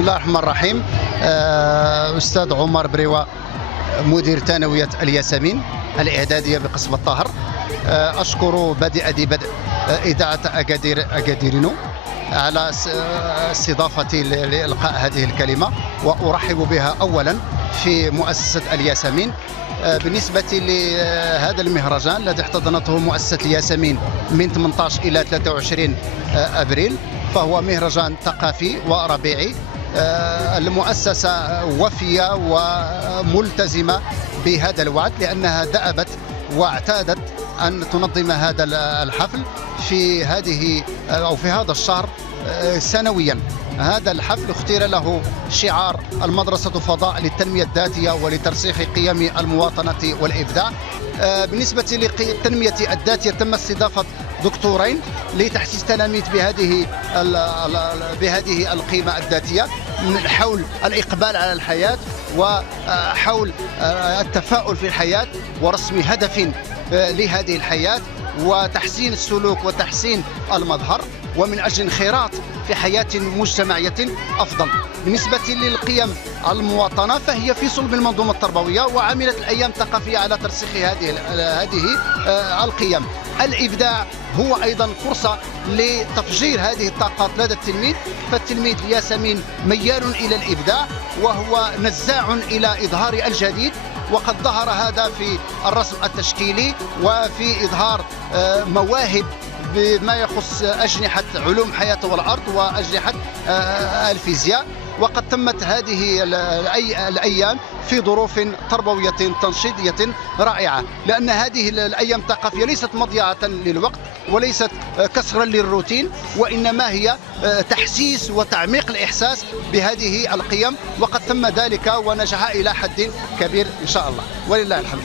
بسم الله الرحمن الرحيم. أستاذ عمر بريوة، مدير ثانوية الياسمين الإعدادية بقسم الطاهر. أشكر بدء إذاعة أكاديرينو على استضافتي لإلقاء هذه الكلمة، وأرحب بها أولا في مؤسسة الياسمين. بالنسبة لهذا المهرجان الذي احتضنته مؤسسة الياسمين من 18 إلى 23 أبريل، فهو مهرجان ثقافي وربيعي. المؤسسة وفية وملتزمة بهذا الوعد، لأنها دأبت واعتادت أن تنظم هذا الحفل في هذا الشهر سنويا. هذا الحفل اختير له شعار المدرسة فضاء للتنمية الذاتية ولترسيخ قيم المواطنة والإبداع. بالنسبة للتنمية الذاتية تم استضافة دكتورين لتحسيس تلاميذ بهذه القيمة الذاتية من حول الإقبال على الحياة وحول التفاؤل في الحياة ورسم هدف لهذه الحياة وتحسين السلوك وتحسين المظهر، ومن أجل انخراط في حياة مجتمعية أفضل. بالنسبة للقيم المواطنة فهي في صلب المنظومة التربوية، وعملت الأيام الثقافية على ترسيخ هذه القيم. الإبداع هو أيضا فرصة لتفجير هذه الطاقات لدى التلميذ، فالتلميذ الياسمين ميال إلى الإبداع وهو نزاع إلى إظهار الجديد، وقد ظهر هذا في الرسم التشكيلي وفي إظهار مواهب بما يخص أجنحة علوم حياة والأرض وأجنحة الفيزياء. وقد تمت هذه الأيام في ظروف تربوية تنشيطية رائعة، لأن هذه الأيام الثقافية ليست مضيعة للوقت وليست كسرا للروتين، وإنما هي تحسيس وتعميق الإحساس بهذه القيم، وقد تم ذلك ونجح إلى حد كبير إن شاء الله ولله الحمد.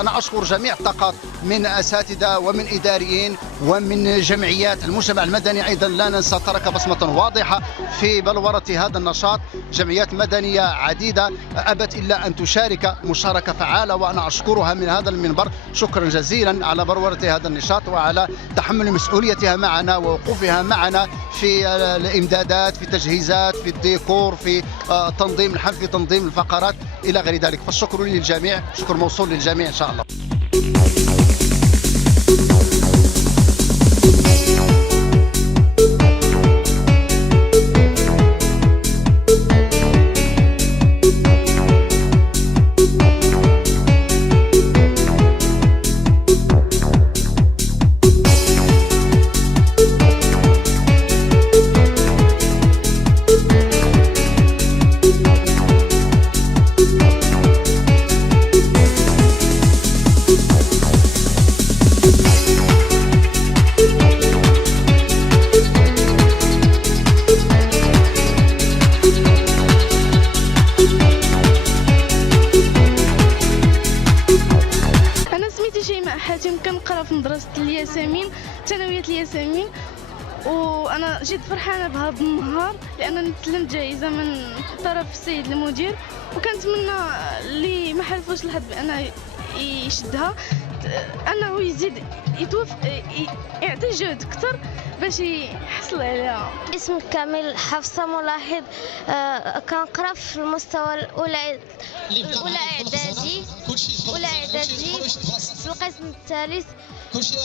أنا أشكر جميع الطاقات من أساتذة ومن إداريين ومن جمعيات المجتمع المدني، أيضا لا ننسى ترك بصمة واضحة في بلورة هذا النشاط. جمعيات مدنية عديدة أبت إلا أن تشارك مشاركة فعالة، وأنا أشكرها من هذا المنبر شكرا جزيلا على بلورة هذا النشاط وعلى تحمل مسؤوليتها معنا ووقوفها معنا في الإمدادات، في التجهيزات، في الديكور، في تنظيم الحفل، في تنظيم الفقرات إلى غير ذلك. فالشكر للجميع، شكر موصول للجميع إن شاء الله. كنقرا في مدرسة الياسمين ثانوية الياسمين، وانا جد فرحانه بهذا النهار لانني تسلمت جائزه من طرف السيد المدير، وكنتمنى اللي ما حلفوش الحظ بانه يشدها انه يزيد يعطي جهد اكثر باش يحصل عليها. اسمي كامل حفصه ملاحظ، كنقرا في المستوى الاولى اعدادي في القسم الثالث. كنشكر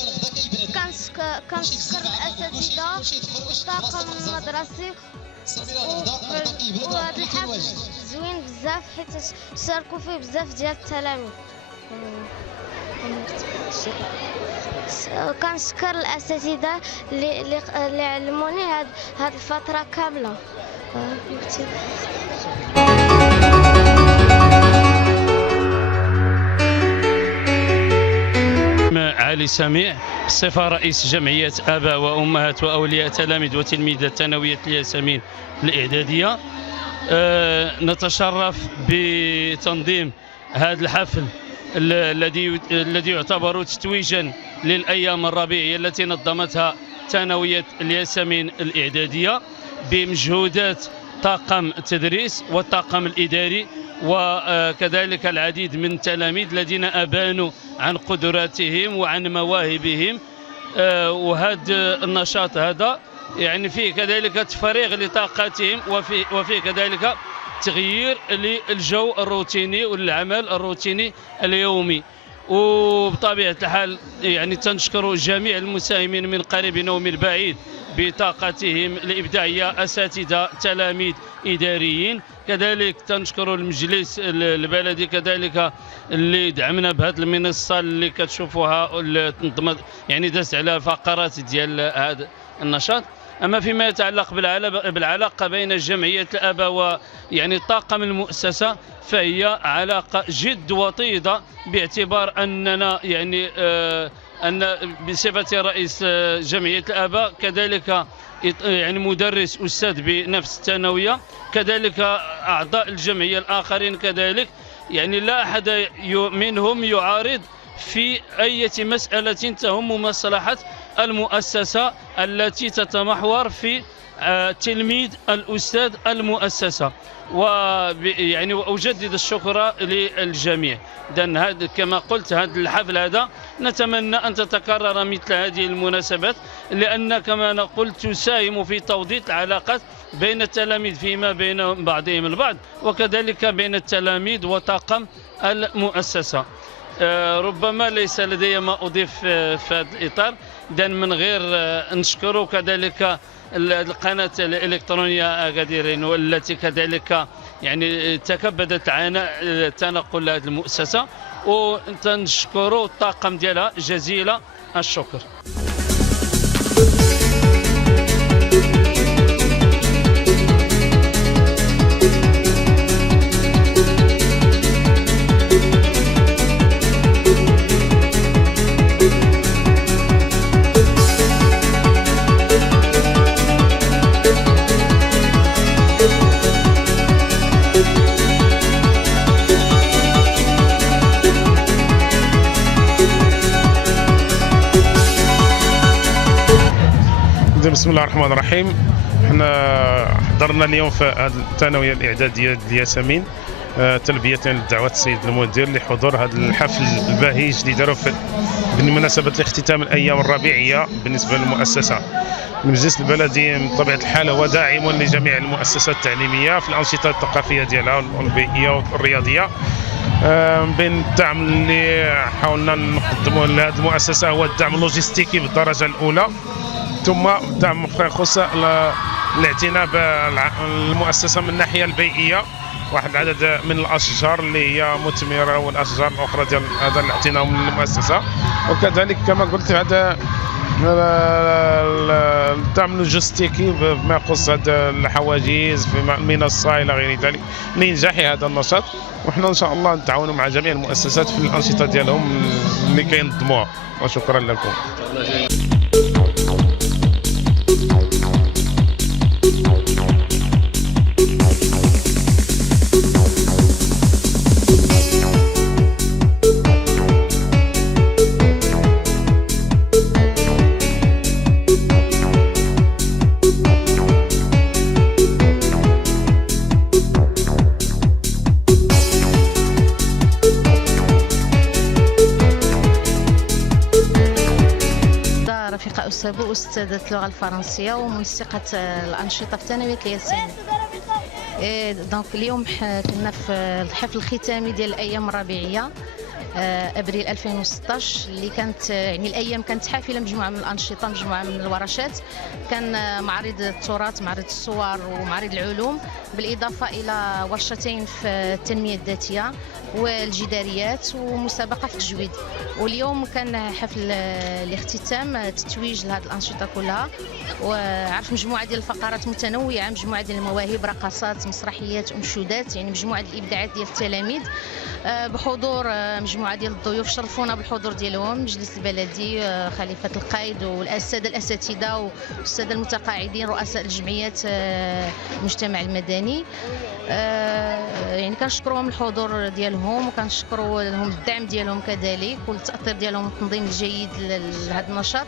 الاساتذه والطاقم المدرسي، وهذا الحفل زوين بزاف حيت شاركوا فيه بزاف ديال التلاميذ. كنشكر الاساتذه اللي علموني هاد الفتره كامله. علي سميع، صفة رئيس جمعية آباء وأمهات وأولياء تلاميذ وتلميذات ثانوية الياسمين الإعدادية. نتشرف بتنظيم هذا الحفل الذي يعتبر تتويجا للأيام الربيعية التي نظمتها ثانوية الياسمين الإعدادية بمجهودات طاقم التدريس والطاقم الإداري، وكذلك العديد من التلاميذ الذين أبانوا عن قدراتهم وعن مواهبهم. وهذا النشاط هذا يعني فيه كذلك تفريغ لطاقتهم، وفيه كذلك تغيير للجو الروتيني والعمل الروتيني اليومي. وبطبيعة الحال يعني تنشكر جميع المساهمين من قريب ومن بعيد بطاقتهم الإبداعية، أساتذة، تلاميذ، إداريين. كذلك تنشكر المجلس البلدي كذلك اللي دعمنا بهذه المنصة اللي كتشوفوها، يعني دازت على الفقرات ديال هذا النشاط. أما فيما يتعلق بالعلاقة بين جمعية الآباء ويعني طاقم المؤسسة، فهي علاقة جد وطيدة، باعتبار أننا يعني أن بصفة رئيس جمعية الآباء كذلك يعني مدرس أستاذ بنفس الثانوية، كذلك أعضاء الجمعية الآخرين كذلك، يعني لا أحد منهم يعارض في أي مسألة تهم مصلحة المؤسسة التي تتمحور في تلميذ الأستاذ المؤسسة. ويعني وأجدد الشكر للجميع. إذن هذا كما قلت، هذا الحفل هذا نتمنى أن تتكرر مثل هذه المناسبات، لأن كما قلت تساهم في توطيد العلاقات بين التلاميذ فيما بين بعضهم البعض، وكذلك بين التلاميذ وطاقم المؤسسة. ربما ليس لدي ما أضيف في هذا الإطار، إذن من غير نشكر كذلك القناة الإلكترونية أكاديرين، والتي كذلك يعني تكبدت عناء تنقل هذه المؤسسة، وتنشكر الطاقم ديالها جزيل الشكر. بسم الله الرحمن الرحيم. احنا حضرنا اليوم في هذه الثانويه الاعداديه ديال الياسمين تلبيه لدعوه السيد المدير لحضور هذا الحفل البهيج اللي داروا بمناسبه اختتام الايام الربيعيه بالنسبه للمؤسسه. المجلس البلدي من طبيعه الحال هو داعم لجميع المؤسسات التعليميه في الانشطه الثقافيه ديالها والبيئيه والرياضيه. بين الدعم اللي حاولنا نقدمه لهذه المؤسسه هو الدعم اللوجستيكي بالدرجه الاولى، ثم دعم يخص الاعتناء بالمؤسسة من الناحية البيئية، واحد العدد من الأشجار اللي هي مثمرة والأشجار الأخرى ديال هذا الاعتناء من المؤسسة. وكذلك كما قلت هذا الدعم اللوجستيكي بما يخص هذا الحواجز في المنصة إلى غير ذلك لإنجاح هذا النشاط. وحنا إن شاء الله نتعاونوا مع جميع المؤسسات في الأنشطة ديالهم اللي كينظموها. وشكرا لكم. رفيقة أسابو أستاذة اللغة الفرنسية ومنسقة الأنشطة في ثانوية الياسمين. دونك اليوم كنا في الحفل الختامي ديال الأيام الربيعية ابريل 2016 اللي كانت يعني الايام كانت حافله مجموعه من الانشطه، مجموعه من الورشات. كان معرض التراث، معرض الصور ومعرض العلوم، بالاضافه الى ورشتين في التنميه الذاتيه والجداريات ومسابقه في التجويد. واليوم كان حفل الاختتام تتويج لهذه الانشطه كلها، وعرف مجموعه ديال الفقرات متنوعه، مجموعه ديال المواهب، رقصات، مسرحيات، انشودات، يعني مجموعه الابداعات ديال التلاميذ بحضور مجموعه ديال الضيوف. شرفونا بالحضور ديالهم المجلس البلدي، خليفه القائد والساده الاساتذه والساده المتقاعدين، رؤساء الجمعيات، المجتمع المدني. يعني كنشكروهم الحضور ديالهم، وكنشكروا لهم الدعم ديالهم كذلك والتاثير ديالهم والتنظيم الجيد لهذا النشاط.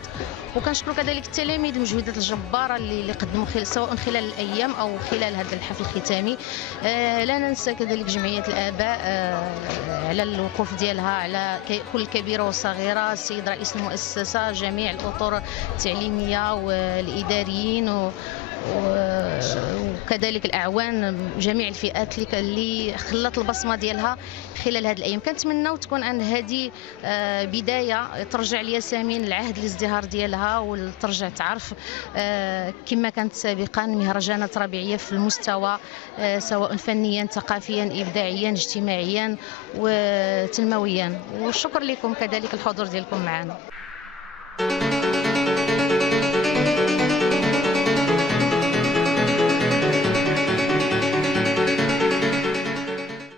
وكنشكروا كذلك التلاميذ المجهودات الجباره اللي قدموا سواء خلال الايام او خلال هذا الحفل الختامي. لا ننسى كذلك جمعيه الاباء على الوقوف ديالها ديالها على كل كبيرة وصغيرة، السيد رئيس المؤسسة، جميع الأطر التعليمية والإداريين وكذلك الأعوان، جميع الفئات اللي خلت البصمة ديالها خلال هذه الأيام. كنتمناو تكون عن هذه بداية ترجع الياسمين العهد الازدهار ديالها وترجع تعرف كما كانت سابقا مهرجانات ربيعية في المستوى سواء فنيا ثقافيا إبداعيا اجتماعيا وتنمويا. والشكر لكم كذلك الحضور ديالكم معنا.